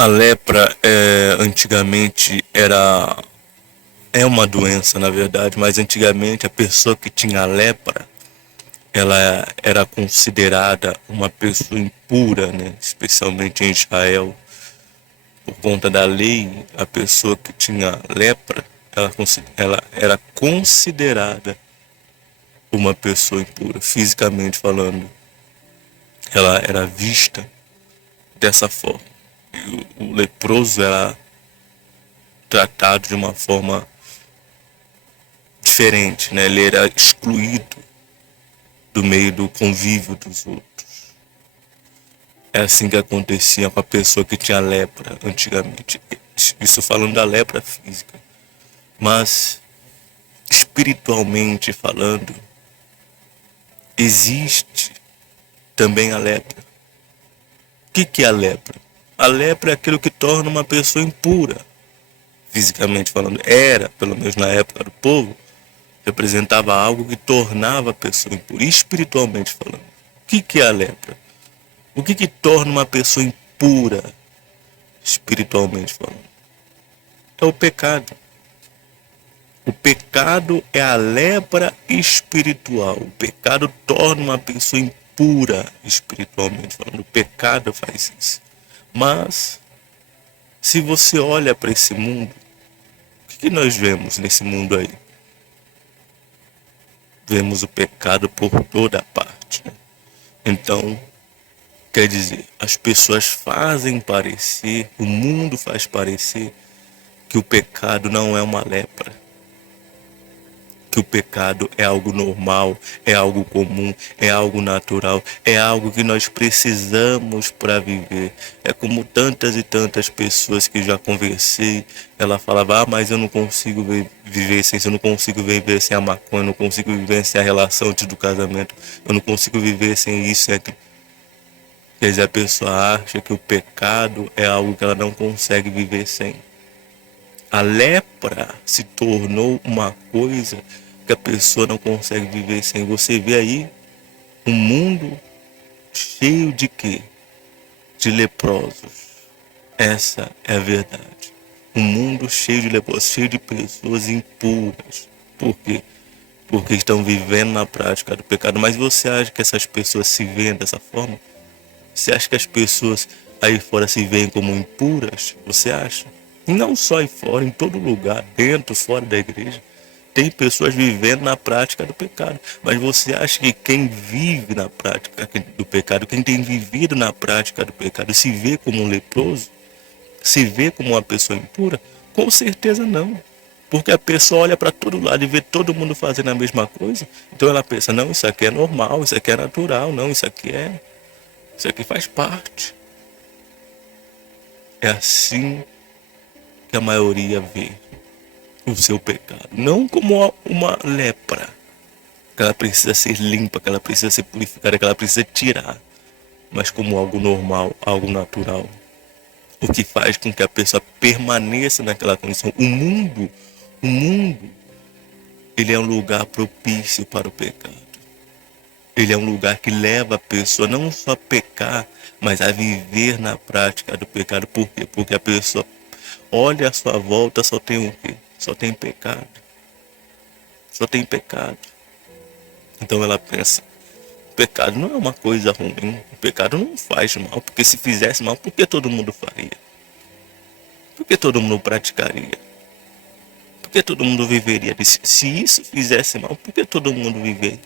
A lepra antigamente é uma doença, na verdade, mas antigamente a pessoa que tinha lepra, ela era considerada uma pessoa impura, né? Especialmente em Israel, por conta da lei, a pessoa que tinha lepra, ela era considerada uma pessoa impura, fisicamente falando. Ela era vista dessa forma. E o leproso era tratado de uma forma diferente, né? Ele era excluído do meio do convívio dos outros. É assim que acontecia com a pessoa que tinha lepra antigamente. Isso falando da lepra física. Mas, espiritualmente falando, existe também a lepra. O que é a lepra? A lepra é aquilo que torna uma pessoa impura, fisicamente falando. Era, pelo menos na época do povo, representava algo que tornava a pessoa impura, espiritualmente falando. O que é a lepra? O que torna uma pessoa impura, espiritualmente falando? É o pecado. O pecado é a lepra espiritual. O pecado torna uma pessoa impura, espiritualmente falando. O pecado faz isso. Mas, se você olha para esse mundo, o que nós vemos nesse mundo aí? Vemos o pecado por toda parte, né? Então, quer dizer, as pessoas fazem parecer, o mundo faz parecer que o pecado não é uma lepra, que o pecado é algo normal, é algo comum, é algo natural, é algo que nós precisamos para viver. É como tantas e tantas pessoas que já conversei, ela falava, mas eu não consigo viver sem isso, eu não consigo viver sem a maconha, eu não consigo viver sem a relação antes do casamento, eu não consigo viver sem isso, sem aquilo. Quer dizer, a pessoa acha que o pecado é algo que ela não consegue viver sem. A lepra se tornou uma coisa que a pessoa não consegue viver sem. Você vê aí um mundo cheio de quê? De leprosos. Essa é a verdade. Um mundo cheio de leprosos, cheio de pessoas impuras. Por quê? Porque estão vivendo na prática do pecado. Mas você acha que essas pessoas se veem dessa forma? Você acha que as pessoas aí fora se veem como impuras? Você acha? E não só aí fora, em todo lugar, dentro, fora da igreja, tem pessoas vivendo na prática do pecado. Mas você acha que quem vive na prática do pecado, quem tem vivido na prática do pecado, se vê como um leproso? Se vê como uma pessoa impura? Com certeza não. Porque a pessoa olha para todo lado e vê todo mundo fazendo a mesma coisa. Então ela pensa, não, isso aqui é normal, isso aqui é natural, não, isso aqui faz parte. É assim que a maioria vê o seu pecado. Não como uma lepra, que ela precisa ser limpa, que ela precisa ser purificada, que ela precisa tirar, mas como algo normal, algo natural. O que faz com que a pessoa permaneça naquela condição. O mundo, ele é um lugar propício para o pecado. Ele é um lugar que leva a pessoa não só a pecar, mas a viver na prática do pecado. Por quê? Porque a pessoa olha à sua volta, só tem o quê? Só tem pecado. Só tem pecado. Então ela pensa, o pecado não é uma coisa ruim. O pecado não faz mal, porque se fizesse mal, por que todo mundo faria? Por que todo mundo praticaria? Por que todo mundo viveria disso? Se isso fizesse mal, por que todo mundo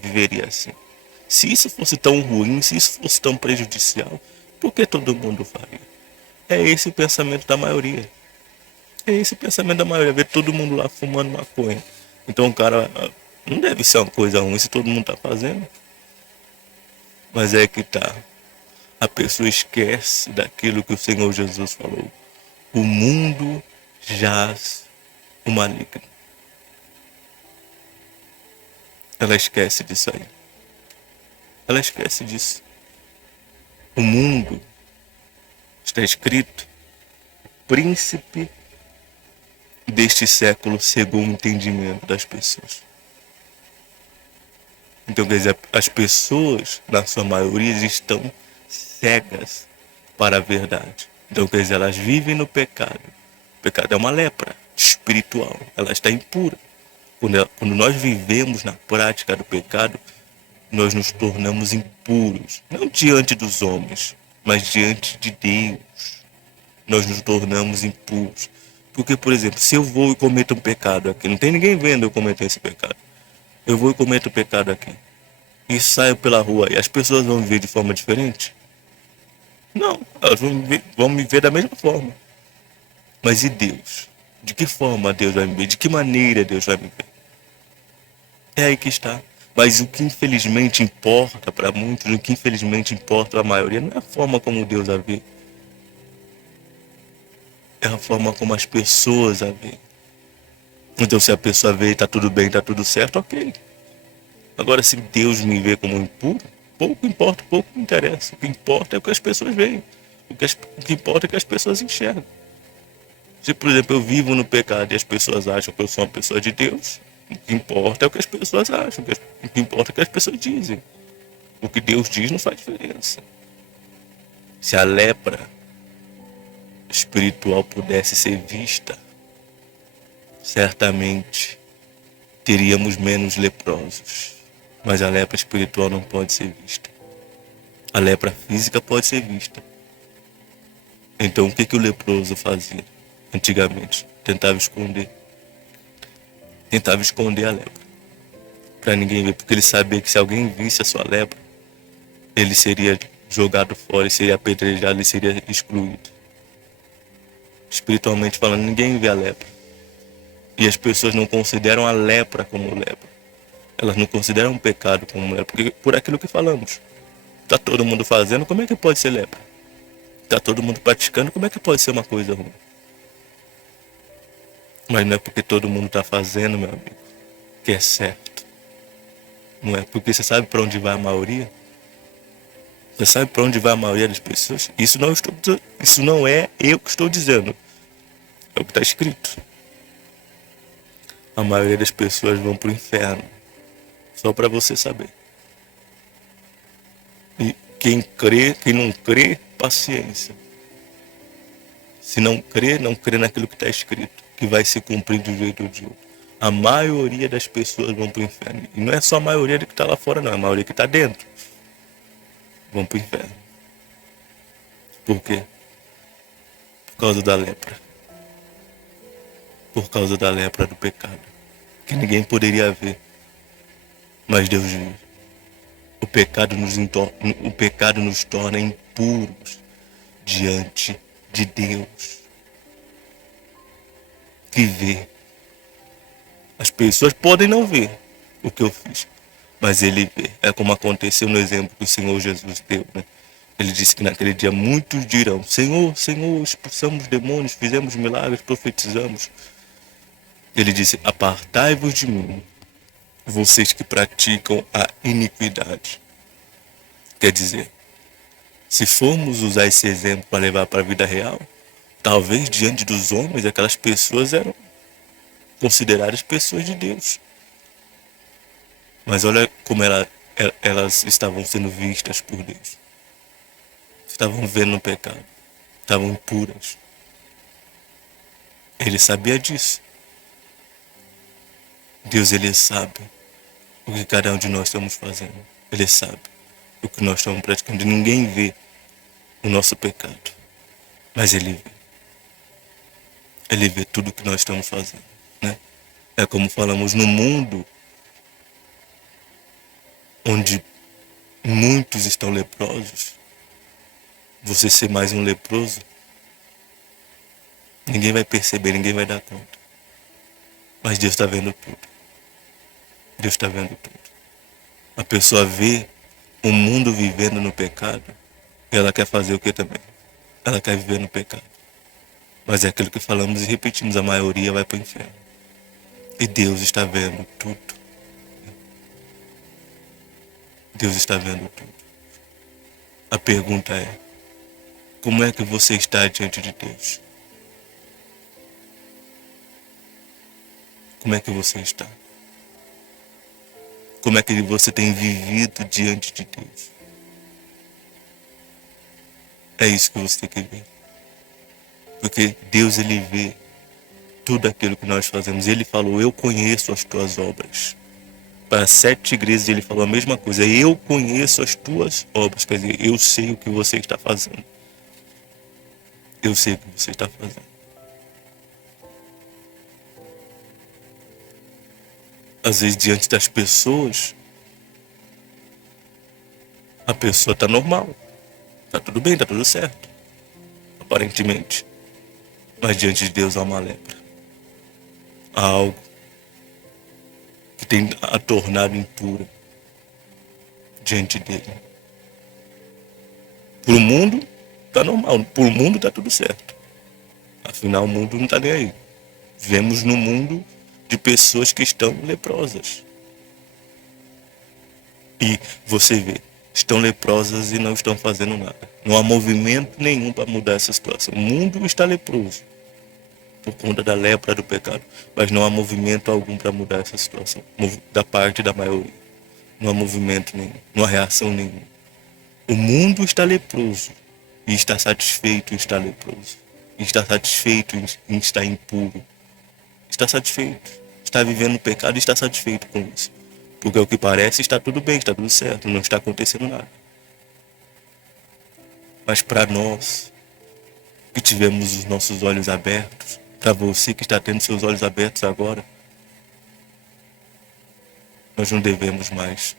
viveria assim? Se isso fosse tão ruim, se isso fosse tão prejudicial, por que todo mundo faria? É esse o pensamento da maioria. É esse o pensamento da maioria. Ver todo mundo lá fumando maconha. Então o cara, não deve ser uma coisa ruim se todo mundo tá fazendo. Mas é que tá. A pessoa esquece daquilo que o Senhor Jesus falou. O mundo jaz o maligno. Ela esquece disso aí. Ela esquece disso. O mundo, está escrito, príncipe deste século cegou o entendimento das pessoas. Então, quer dizer, as pessoas, na sua maioria, estão cegas para a verdade. Então, quer dizer, elas vivem no pecado. O pecado é uma lepra espiritual. Ela está impura. Quando nós vivemos na prática do pecado, nós nos tornamos impuros. Não diante dos homens, mas diante de Deus. Nós nos tornamos impuros. Porque, por exemplo, se eu vou e cometo um pecado aqui, não tem ninguém vendo eu cometer esse pecado. Eu vou e cometo um pecado aqui. E saio pela rua e as pessoas vão me ver de forma diferente? Não, elas vão me ver da mesma forma. Mas e Deus? De que forma Deus vai me ver? De que maneira Deus vai me ver? É aí que está. Mas o que infelizmente importa para muitos, o que infelizmente importa para a maioria, não é a forma como Deus a vê. É a forma como as pessoas a veem. Então se a pessoa vê e está tudo bem, está tudo certo, ok. Agora se Deus me vê como impuro, pouco importa, pouco me interessa. O que importa é o que as pessoas veem. O que importa é o que as pessoas enxergam. Se, por exemplo, eu vivo no pecado e as pessoas acham que eu sou uma pessoa de Deus, o que importa é o que as pessoas acham, o que importa é o que as pessoas dizem. O que Deus diz não faz diferença. Se a lepra espiritual pudesse ser vista, certamente teríamos menos leprosos. Mas a lepra espiritual não pode ser vista. A lepra física pode ser vista. Então o que o leproso fazia antigamente? Tentava esconder a lepra, para ninguém ver, porque ele sabia que se alguém visse a sua lepra, ele seria jogado fora, ele seria apedrejado, ele seria excluído. Espiritualmente falando, ninguém vê a lepra. E as pessoas não consideram a lepra como lepra. Elas não consideram um pecado como lepra, porque por aquilo que falamos. Está todo mundo fazendo, como é que pode ser lepra? Está todo mundo praticando, como é que pode ser uma coisa ruim? Mas não é porque todo mundo está fazendo, meu amigo, que é certo. Não é porque você sabe para onde vai a maioria? Você sabe para onde vai a maioria das pessoas? Isso não é eu que estou dizendo. É o que está escrito. A maioria das pessoas vão para o inferno. Só para você saber. E quem não crê, paciência. Se não crê, não crê naquilo que está escrito, que vai se cumprir do jeito ou de outro. A maioria das pessoas vão para o inferno. E não é só a maioria que está lá fora, não. É a maioria que está dentro. Vão para o inferno. Por quê? Por causa da lepra. Por causa da lepra do pecado. Que ninguém poderia ver. Mas Deus viu. O pecado nos torna impuros diante de Deus. Que vê. As pessoas podem não ver o que eu fiz, mas Ele vê. É como aconteceu no exemplo que o Senhor Jesus deu, né? Ele disse que naquele dia muitos dirão: Senhor, Senhor, expulsamos demônios, fizemos milagres, profetizamos. Ele disse: apartai-vos de mim, vocês que praticam a iniquidade. Quer dizer, se formos usar esse exemplo para levar para a vida real, talvez diante dos homens aquelas pessoas eram consideradas pessoas de Deus. Mas olha como elas estavam sendo vistas por Deus. Estavam vendo o pecado. Estavam impuras. Ele sabia disso. Deus, ele sabe o que cada um de nós estamos fazendo. Ele sabe o que nós estamos praticando. Ninguém vê o nosso pecado. Mas ele vê. Ele vê tudo o que nós estamos fazendo, né? É como falamos, no mundo onde muitos estão leprosos, você ser mais um leproso, ninguém vai perceber, ninguém vai dar conta. Mas Deus está vendo tudo. Deus está vendo tudo. A pessoa vê o mundo vivendo no pecado e ela quer fazer o que também? Ela quer viver no pecado. Mas é aquilo que falamos e repetimos, a maioria vai para o inferno. E Deus está vendo tudo. Deus está vendo tudo. A pergunta é: como é que você está diante de Deus? Como é que você está? Como é que você tem vivido diante de Deus? É isso que você tem que ver. Porque Deus, ele vê tudo aquilo que nós fazemos. Ele falou, eu conheço as tuas obras. Para 7 igrejas ele falou a mesma coisa. Eu conheço as tuas obras. Quer dizer, eu sei o que você está fazendo. Eu sei o que você está fazendo. Às vezes, diante das pessoas, a pessoa está normal. Está tudo bem, está tudo certo. Aparentemente. Mas diante de Deus há uma lepra. Há algo que tem a tornado impura diante dele. Para o mundo, está normal. Para o mundo, está tudo certo. Afinal, o mundo não está nem aí. Vivemos num mundo de pessoas que estão leprosas. E você vê, estão leprosas e não estão fazendo nada. Não há movimento nenhum para mudar essa situação. O mundo está leproso por conta da lepra do pecado, mas não há movimento algum para mudar essa situação, da parte da maioria. Não há movimento nenhum, não há reação nenhuma. O mundo está leproso e está satisfeito em estar leproso. E está satisfeito em estar impuro. Está satisfeito. Está vivendo o pecado e está satisfeito com isso. Porque ao que parece está tudo bem, está tudo certo, não está acontecendo nada. Mas para nós que tivemos os nossos olhos abertos, para você que está tendo seus olhos abertos agora, nós não devemos mais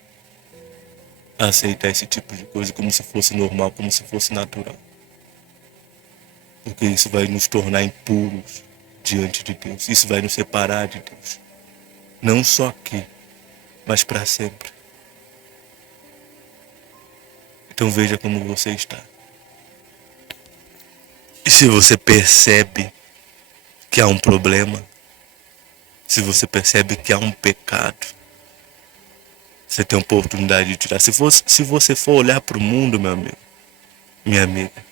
aceitar esse tipo de coisa como se fosse normal, como se fosse natural. Porque isso vai nos tornar impuros diante de Deus. Isso vai nos separar de Deus. Não só aqui, mas para sempre. Então veja como você está. E se você percebe que há um problema, se você percebe que há um pecado, você tem a oportunidade de tirar. Se você for olhar para o mundo, meu amigo, minha amiga,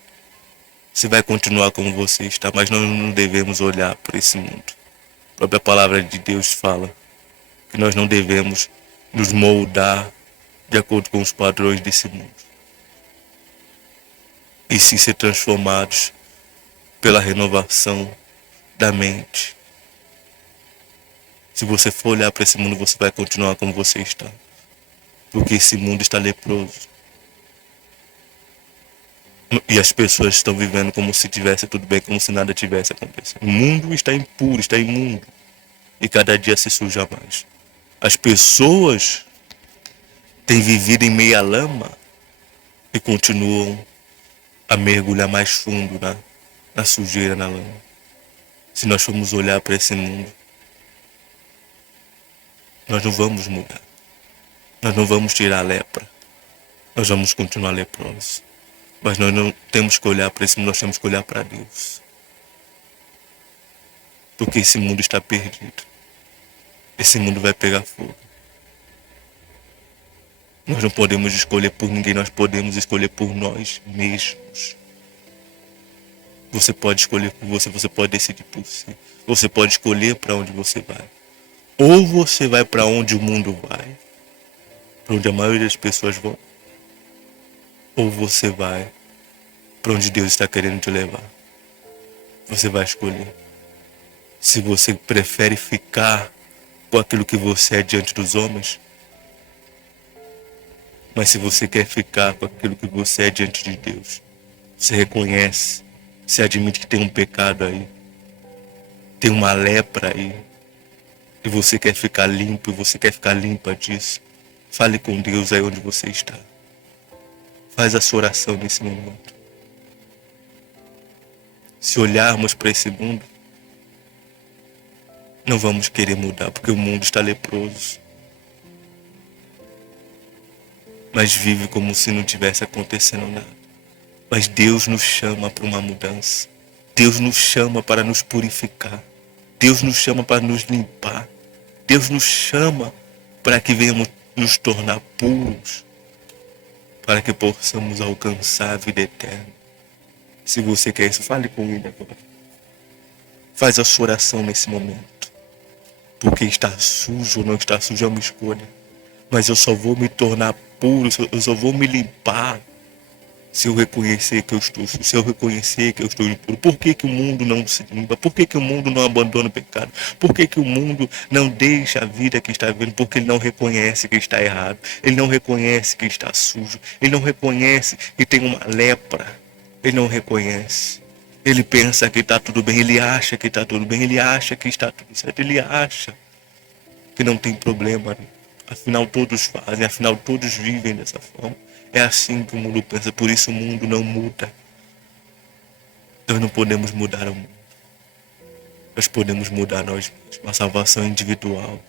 você vai continuar como você está, mas nós não devemos olhar para esse mundo. A própria palavra de Deus fala que nós não devemos nos moldar de acordo com os padrões desse mundo, e sim ser transformados pela renovação da mente. Se você for olhar para esse mundo, você vai continuar como você está, porque esse mundo está leproso. E as pessoas estão vivendo como se tivesse tudo bem, como se nada tivesse acontecido. O mundo está impuro, está imundo. E cada dia se suja mais. As pessoas têm vivido em meia lama e continuam a mergulhar mais fundo na sujeira, na lama. Se nós formos olhar para esse mundo, nós não vamos mudar. Nós não vamos tirar a lepra. Nós vamos continuar leprosos. Mas nós não temos que olhar para esse mundo, nós temos que olhar para Deus. Porque esse mundo está perdido. Esse mundo vai pegar fogo. Nós não podemos escolher por ninguém, nós podemos escolher por nós mesmos. Você pode escolher por você, você pode decidir por si. Você pode escolher para onde você vai. Ou você vai para onde o mundo vai, para onde a maioria das pessoas vão, ou você vai para onde Deus está querendo te levar. Você vai escolher. Se você prefere ficar com aquilo que você é diante dos homens, mas se você quer ficar com aquilo que você é diante de Deus, você reconhece, você admite que tem um pecado aí, tem uma lepra aí, e você quer ficar limpo, e você quer ficar limpa disso, fale com Deus aí onde você está. Faz a sua oração nesse momento. Se olharmos para esse mundo, não vamos querer mudar, porque o mundo está leproso. Mas vive como se não tivesse acontecendo nada. Mas Deus nos chama para uma mudança. Deus nos chama para nos purificar. Deus nos chama para nos limpar. Deus nos chama para que venhamos nos tornar puros, para que possamos alcançar a vida eterna. Se você quer isso, fale com Ele agora. Faz a sua oração nesse momento. Porque estar sujo ou não estar sujo é uma escolha. Mas eu só vou me tornar puro, eu só vou me limpar Se eu reconhecer que eu estou sujo, se eu reconhecer que eu estou impuro, por que que o mundo não se limpa? Por que que o mundo não abandona o pecado? Por que que o mundo não deixa a vida que está vivendo? Porque ele não reconhece que está errado, ele não reconhece que está sujo, ele não reconhece que tem uma lepra, ele não reconhece. Ele pensa que está tudo bem, ele acha que está tudo bem, ele acha que está tudo certo, ele acha que não tem problema. Afinal, todos fazem, afinal, todos vivem dessa forma. É assim que o mundo pensa, por isso o mundo não muda. Nós não podemos mudar o mundo. Nós podemos mudar nós mesmos. A salvação é individual.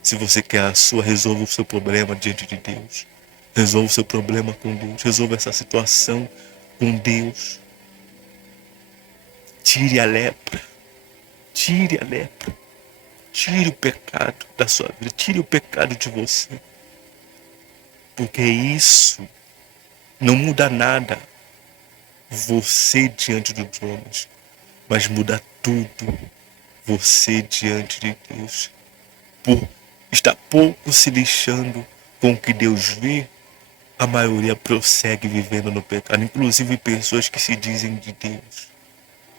Se você quer a sua, resolva o seu problema diante de Deus. Resolva o seu problema com Deus. Resolva essa situação com Deus. Tire a lepra. Tire a lepra. Tire o pecado da sua vida. Tire o pecado de você. Porque isso não muda nada você diante dos homens, mas muda tudo você diante de Deus. Por estar pouco se lixando com o que Deus vê, a maioria prossegue vivendo no pecado, inclusive pessoas que se dizem de Deus,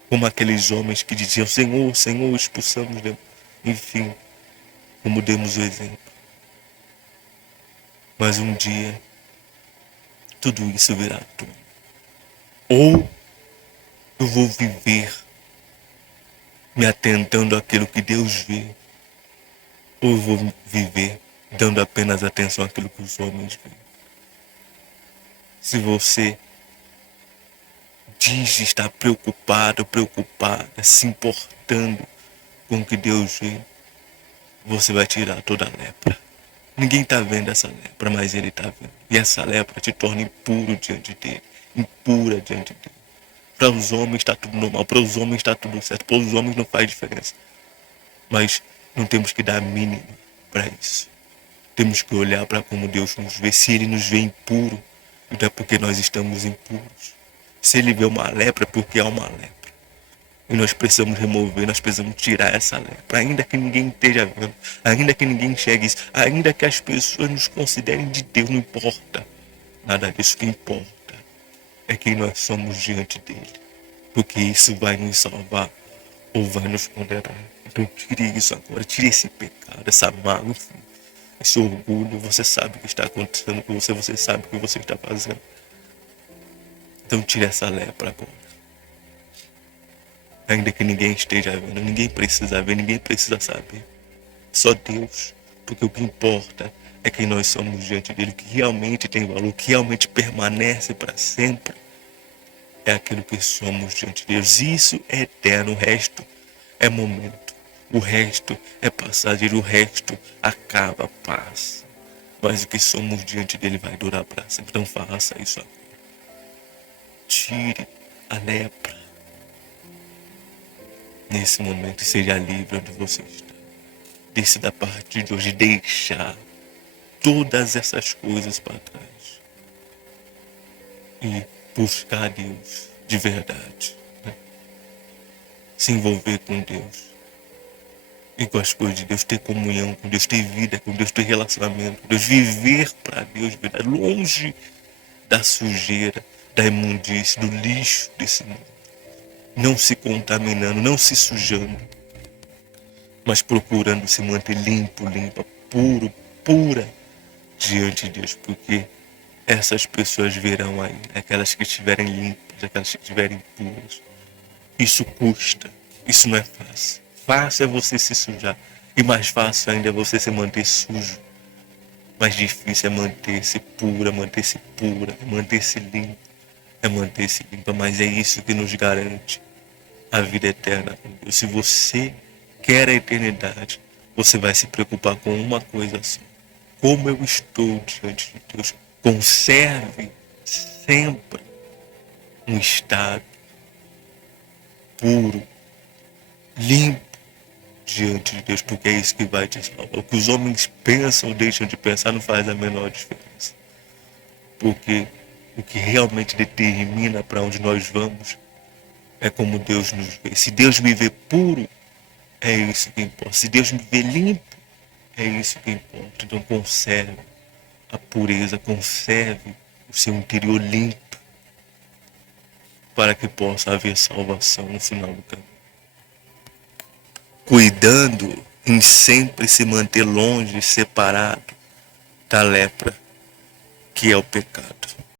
como aqueles homens que diziam: Senhor, Senhor, expulsamos demônios. Enfim, como demos o exemplo. Mas um dia tudo isso virá tudo. Ou eu vou viver me atentando àquilo que Deus vê, ou eu vou viver dando apenas atenção àquilo que os homens veem. Se você diz estar preocupado, preocupada, se importando com o que Deus vê, você vai tirar toda a lepra. Ninguém está vendo essa lepra, mas Ele está vendo. E essa lepra te torna impuro diante dele, impura diante dele. Para os homens está tudo normal, para os homens está tudo certo, para os homens não faz diferença. Mas não temos que dar a mínima para isso. Temos que olhar para como Deus nos vê. Se Ele nos vê impuro, então é porque nós estamos impuros. Se Ele vê uma lepra, é porque há uma lepra. E nós precisamos remover, nós precisamos tirar essa lepra. Ainda que ninguém esteja vendo, ainda que ninguém enxergue isso, ainda que as pessoas nos considerem de Deus, não importa. Nada disso. O que importa é quem nós somos diante dele. Porque isso vai nos salvar ou vai nos condenar. Então tire isso agora, tire esse pecado, essa mágoa, esse orgulho. Você sabe o que está acontecendo com você, você sabe o que você está fazendo. Então tire essa lepra agora. Ainda que ninguém esteja vendo, ninguém precisa ver, ninguém precisa saber. Só Deus. Porque o que importa é quem nós somos diante dele, o que realmente tem valor, o que realmente permanece para sempre. É aquilo que somos diante de Deus. Isso é eterno, o resto é momento. O resto é passageiro, o resto acaba, passa. Mas o que somos diante dele vai durar para sempre. Então faça isso agora. Tire a lepra nesse momento e seja livre onde você está. Decida a partir de hoje deixar todas essas coisas para trás e buscar a Deus de verdade, né? Se envolver com Deus e com as coisas de Deus, ter comunhão com Deus, ter vida com Deus, ter relacionamento com Deus, viver para Deus, longe da sujeira, da imundície, do lixo desse mundo, não se contaminando, não se sujando, mas procurando se manter limpo, limpa, puro, pura diante de Deus, porque essas pessoas verão aí, aquelas que estiverem limpas, aquelas que estiverem puras. Isso custa, isso não é fácil. Fácil é você se sujar, e mais fácil ainda é você se manter sujo. Mais difícil é manter-se pura, manter-se pura, manter-se limpa, é manter-se limpa, mas é isso que nos garante a vida eterna com Deus. Se você quer a eternidade, você vai se preocupar com uma coisa só: como eu estou diante de Deus. Conserve sempre um estado puro, limpo diante de Deus, porque é isso que vai te salvar. O que os homens pensam ou deixam de pensar não faz a menor diferença, porque o que realmente determina para onde nós vamos é como Deus nos vê. Se Deus me vê puro, é isso que importa. Se Deus me vê limpo, é isso que importa. Então conserve a pureza, conserve o seu interior limpo, para que possa haver salvação no final do caminho. Cuidando em sempre se manter longe, separado da lepra, que é o pecado.